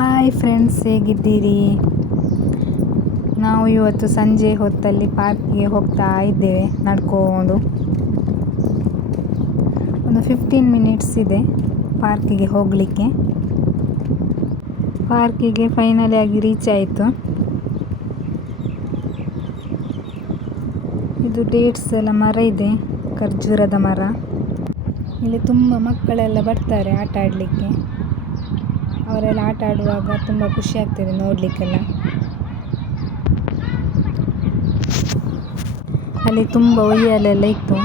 Hi friends, ಹೇಗಿದ್ದೀರಿ? ನಾವು ಇವತ್ತು ಸಂಜೆ ಹೊತ್ತಲ್ಲಿ ಪಾರ್ಕಿಗೆ ಹೋಗ್ತಾ ಇದ್ದೇವೆ ನಡ್ಕೊಂಡು. ಒಂದು 15 ಮಿನಿಟ್ಸ್ ಇದೆ ಪಾರ್ಕಿಗೆ ಹೋಗಲಿಕ್ಕೆ. ಪಾರ್ಕಿಗೆ ಫೈನಲಿ ಆಗಿ ರೀಚ್ ಆಯಿತು. ಇದು ಡೇಟ್ಸ್ ಎಲ್ಲ ಮರ ಇದೆ, ಖರ್ಜೂರದ ಮರ. ಇಲ್ಲಿ ತುಂಬ ಮಕ್ಕಳೆಲ್ಲ ಬರ್ತಾರೆ ಆಟ ಆಡಲಿಕ್ಕೆ. ಅವರೆಲ್ಲ ಆಟ ಆಡುವಾಗ ತುಂಬ ಖುಷಿ ಆಗ್ತದೆ ನೋಡಲಿಕ್ಕೆಲ್ಲ. ಅಲ್ಲಿ ತುಂಬ ಉಯ್ಯಾಲೆಲ್ಲ ಇತ್ತು.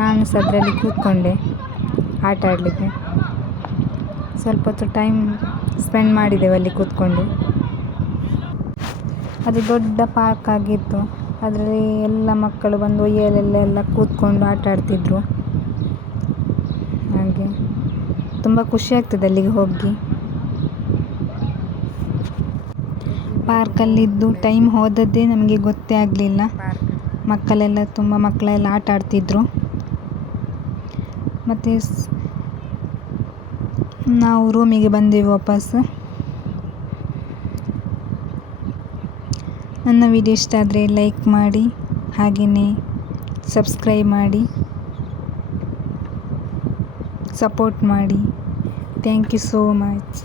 ನಾನು ಸಹ ಅದರಲ್ಲಿ ಕೂತ್ಕೊಂಡೆ ಆಟ ಆಡಲಿಕ್ಕೆ. ಸ್ವಲ್ಪ ಹೊತ್ತು ಟೈಮ್ ಸ್ಪೆಂಡ್ ಮಾಡಿದೆವು ಅಲ್ಲಿ ಕೂತ್ಕೊಂಡು. ಅದು ದೊಡ್ಡ ಪಾರ್ಕ್ ಆಗಿತ್ತು. ಅದರಲ್ಲಿ ಎಲ್ಲ ಮಕ್ಕಳು ಬಂದು ಉಯ್ಯಾಲೆಲ್ಲ ಕೂತ್ಕೊಂಡು ಆಟ ಆಡ್ತಿದ್ರು. ಹಾಗೆ ತುಂಬ ಖುಷಿ ಆಗ್ತದೆ ಅಲ್ಲಿಗೆ ಹೋಗಿ. ಪಾರ್ಕಲ್ಲಿದ್ದು ಟೈಮ್ ಹೋದದ್ದೇ ನಮಗೆ ಗೊತ್ತೇ ಆಗಲಿಲ್ಲ. ಮಕ್ಕಳೆಲ್ಲ ಆಟ ಆಡ್ತಿದ್ರು. ಮತ್ತು ನಾವು ರೂಮಿಗೆ ಬಂದೆವು ವಾಪಸ್. ನನ್ನ ವಿಡಿಯೋ ಇಷ್ಟ ಆದರೆ ಲೈಕ್ ಮಾಡಿ, ಹಾಗೆಯೇ ಸಬ್ಸ್ಕ್ರೈಬ್ ಮಾಡಿ, ಸಪೋರ್ಟ್ ಮಾಡಿ. Thank you so much.